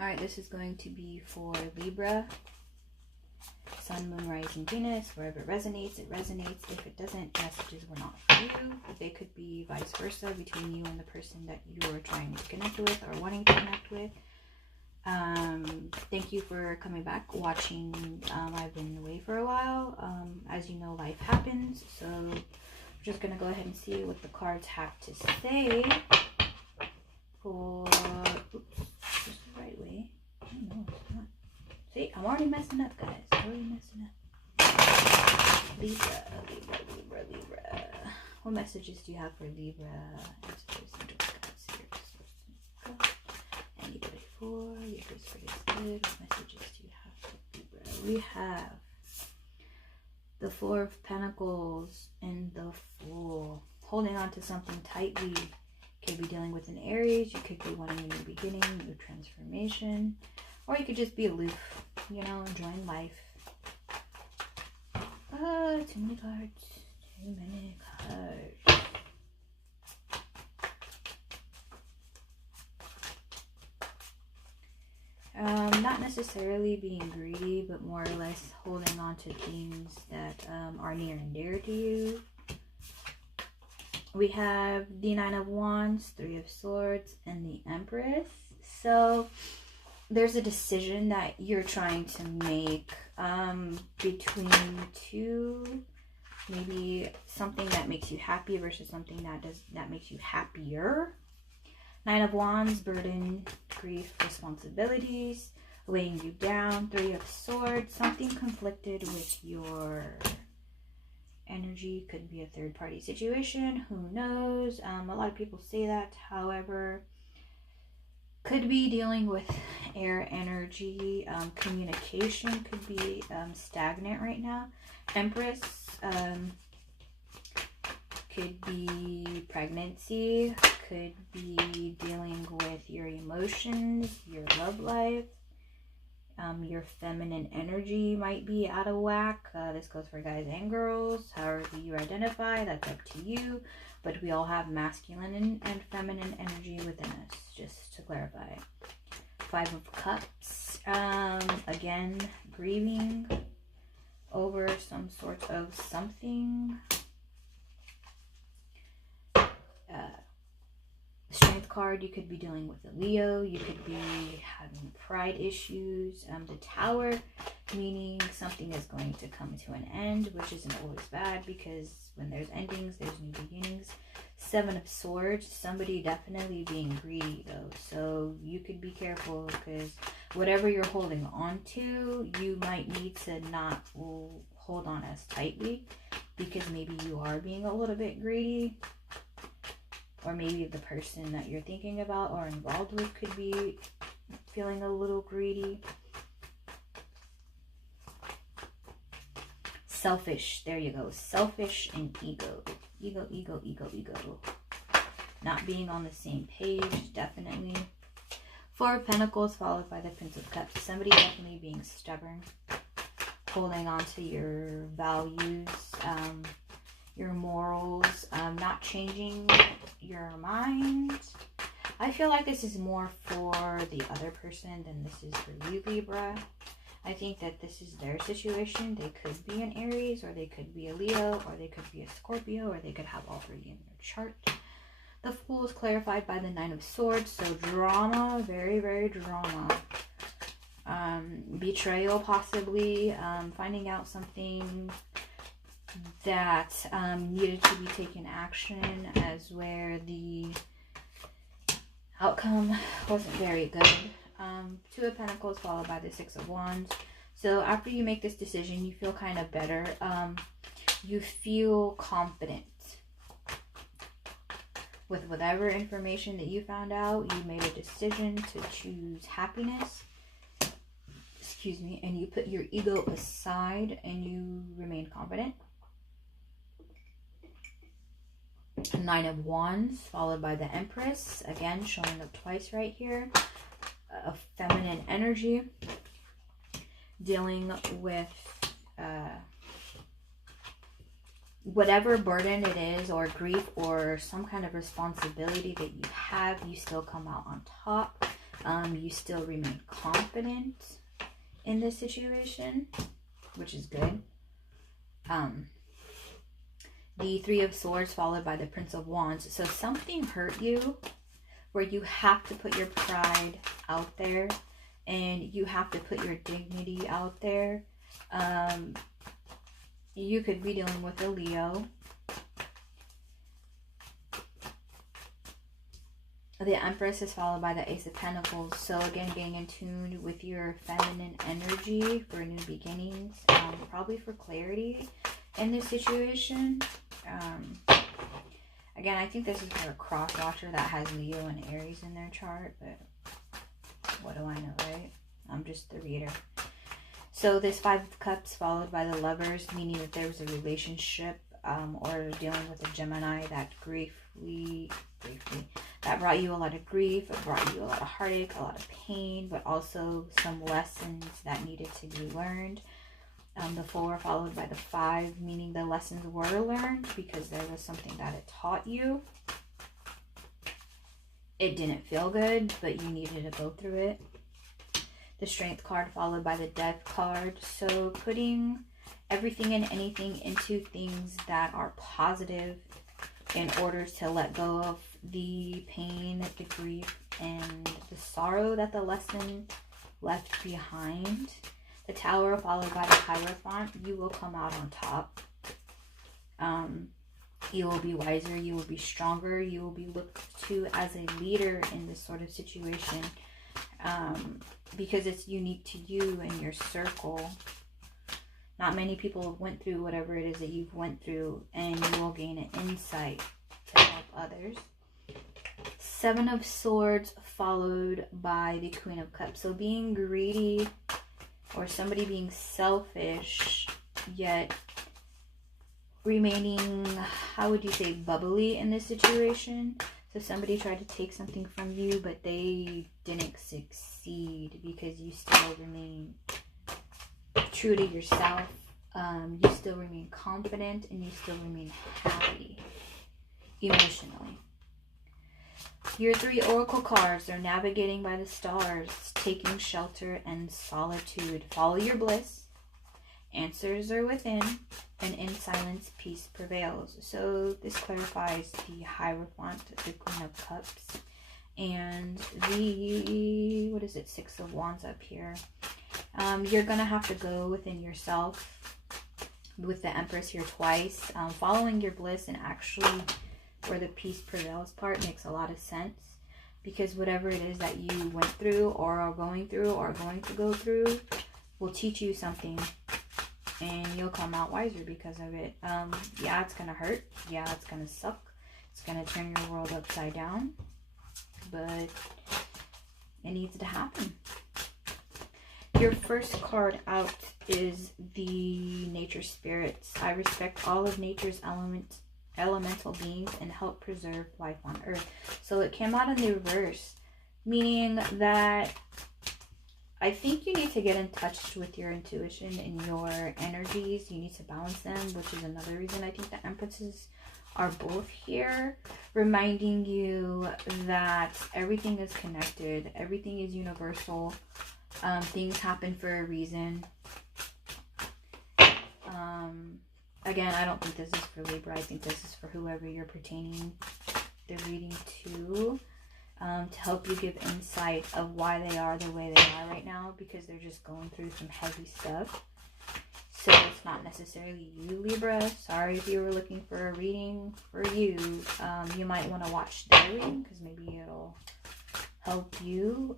All right, this is going to be for Libra, Sun, Moon, Rising, Venus. Wherever it resonates, it resonates. If it doesn't, messages were not for you. They could be vice versa between you and the person that you are trying to connect with or wanting to connect with. Thank you for coming back, watching. I've been away for a while. As you know, life happens. So we're just going to go ahead and see what the cards have to say for... Oops. Just the right way. I don't know. It's not. See, I'm already messing up, guys. Already messing up. Libra, Libra, Libra, Libra. What messages do you have for Libra? Anybody for? Your first card is good. What messages do you have for Libra? We have the Four of Pentacles and the Fool. Holding on to something tightly. Could be dealing with an Aries. You could be wanting a new beginning, new transformation, or you could just be aloof, you know, enjoying life. Too many cards. Too many cards. Not necessarily being greedy, but more or less holding on to things that are near and dear to you. We have the Nine of Wands, Three of Swords, and the Empress. So there's a decision that you're trying to make between two, maybe something that makes you happy versus something that makes you happier. Nine of Wands, burden, grief, responsibilities, weighing you down. Three of Swords, something conflicted with your energy. Could be a third-party situation, who knows. A lot of people say that, however, could be dealing with air energy. Communication could be stagnant right now. Empress could be pregnancy, could be dealing with your emotions, your love life. Your feminine energy might be out of whack. This goes for guys and girls. However you identify, that's up to you. But we all have masculine and feminine energy within us, just to clarify. Five of Cups. Again, grieving over some sort of something. Strength card, you could be dealing with a Leo, you could be having pride issues. The Tower, meaning something is going to come to an end, which isn't always bad, because when there's endings, there's new beginnings. Seven of Swords, somebody definitely being greedy though, so you could be careful, because whatever you're holding on to, you might need to not hold on as tightly, because maybe you are being a little bit greedy. Or maybe the person that you're thinking about or involved with could be feeling a little greedy. Selfish. There you go. Selfish and ego. Ego, ego, ego, ego. Not being on the same page, definitely. Four of Pentacles followed by the Prince of Cups. Somebody definitely being stubborn. Holding on to your values. Your morals, not changing your mind. I feel like this is more for the other person than this is for you, Libra. I think that this is their situation. They could be an Aries, or they could be a Leo, or they could be a Scorpio, or they could have all three in their chart. The Fool is clarified by the Nine of Swords, so drama, very, very drama. Betrayal, possibly. Finding out something that needed to be taken action, as where the outcome wasn't very good. Two of Pentacles followed by the Six of Wands. So after you make this decision, you feel kind of better. You feel confident with whatever information that you found out. You made a decision to choose happiness. Excuse me. And you put your ego aside and you remain confident. Nine of Wands followed by the Empress, again showing up twice right here. A feminine energy, dealing with whatever burden it is, or grief, or some kind of responsibility that you have, you still come out on top. You still remain confident in this situation, which is good. The Three of Swords followed by the Prince of Wands. So something hurt you where you have to put your pride out there and you have to put your dignity out there. You could be dealing with a Leo. The Empress is followed by the Ace of Pentacles. So again, getting in tune with your feminine energy for new beginnings. Probably for clarity in this situation. Again, I think this is for a crosswatcher that has Leo and Aries in their chart. But what do I know, right? I'm just the reader. So this Five of Cups followed by the Lovers, meaning that there was a relationship or dealing with a Gemini that that brought you a lot of grief, it brought you a lot of heartache, a lot of pain, but also some lessons that needed to be learned. The Four followed by the Five, meaning the lessons were learned because there was something that it taught you. It didn't feel good, but you needed to go through it. The Strength card followed by the Death card. So putting everything and anything into things that are positive in order to let go of the pain, the grief, and the sorrow that the lesson left behind. The Tower followed by the Hierophant. You will come out on top. You will be wiser. You will be stronger. You will be looked to as a leader in this sort of situation. Because it's unique to you and your circle. Not many people went through whatever it is that you've went through, and you will gain an insight to help others. Seven of Swords followed by the Queen of Cups. So being greedy or somebody being selfish, yet remaining, how would you say, bubbly in this situation. So somebody tried to take something from you, but they didn't succeed because you still remain true to yourself. You still remain confident and you still remain happy emotionally. Your three oracle cards are navigating by the stars, taking shelter and solitude. Follow your bliss. Answers are within, and in silence, peace prevails. So this clarifies the Hierophant, the Queen of Cups, and the, what is it, Six of Wands up here. You're going to have to go within yourself with the Empress here twice. Following your bliss and actually where the peace prevails part makes a lot of sense, because whatever it is that you went through or are going through or going to go through will teach you something, and you'll come out wiser because of it. Yeah, it's gonna hurt. Yeah, it's gonna suck. It's gonna turn your world upside down, but it needs to happen. Your first card out is the Nature Spirits. I respect all of nature's elemental beings and help preserve life on earth. So it came out in the reverse, meaning that I think you need to get in touch with your intuition and your energies. You need to balance them, which is another reason I think the Empresses are both here, reminding you that everything is connected, everything is universal. Things happen for a reason. Again, I don't think this is for Libra. I think this is for whoever you're pertaining the reading to help you give insight of why they are the way they are right now, because they're just going through some heavy stuff. So it's not necessarily you, Libra. Sorry if you were looking for a reading for you. You might want to watch their reading because maybe it'll help you.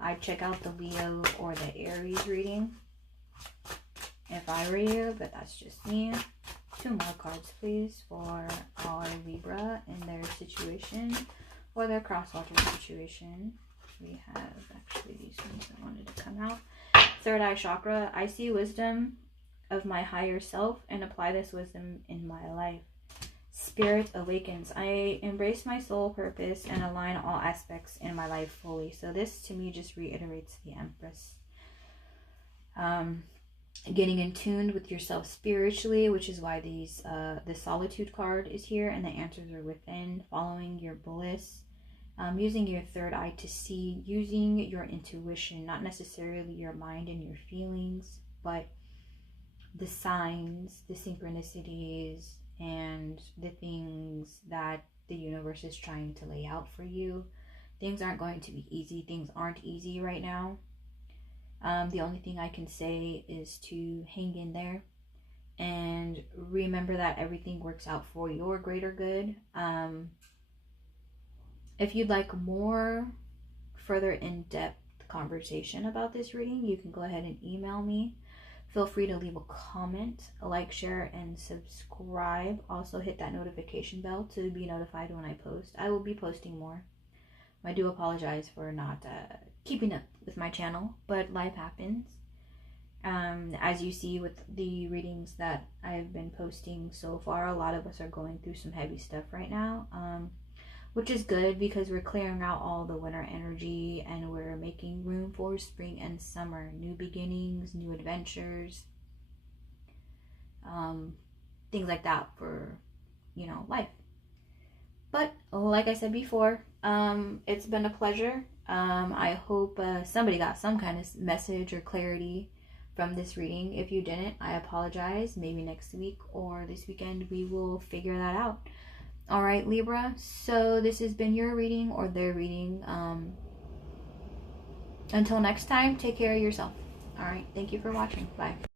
I'd check out the Leo or the Aries reading if I were you, but that's just me. 2 more cards, please, for our Libra in their situation or their crosswatcher situation. We have actually these ones that wanted to come out. Third eye chakra. I see wisdom of my higher self and apply this wisdom in my life. Spirit awakens. I embrace my soul purpose and align all aspects in my life fully. So this to me just reiterates the Empress. Getting in tune with yourself spiritually, which is why these the Solitude card is here, and the answers are within. Following your bliss using your third eye to see, using your intuition, not necessarily your mind and your feelings, but the signs, the synchronicities, and the things that the universe is trying to lay out for you. Things aren't going to be easy. Things aren't easy right now. The only thing I can say is to hang in there and remember that everything works out for your greater good. If you'd like more further in-depth conversation about this reading, you can go ahead and email me. Feel free to leave a comment, like, share, and subscribe. Also hit that notification bell to be notified when I post. I will be posting more. I do apologize for not keeping up with my channel, but life happens. As you see with the readings that I've been posting so far, a lot of us are going through some heavy stuff right now, which is good because we're clearing out all the winter energy and we're making room for spring and summer, new beginnings, new adventures, things like that for, you know, life. But like I said before, it's been a pleasure. I hope somebody got some kind of message or clarity from this reading. If you didn't, I apologize. Maybe next week or this weekend we will figure that out. All right, Libra. So this has been your reading or their reading. Until next time, take care of yourself. All right. Thank you for watching. Bye.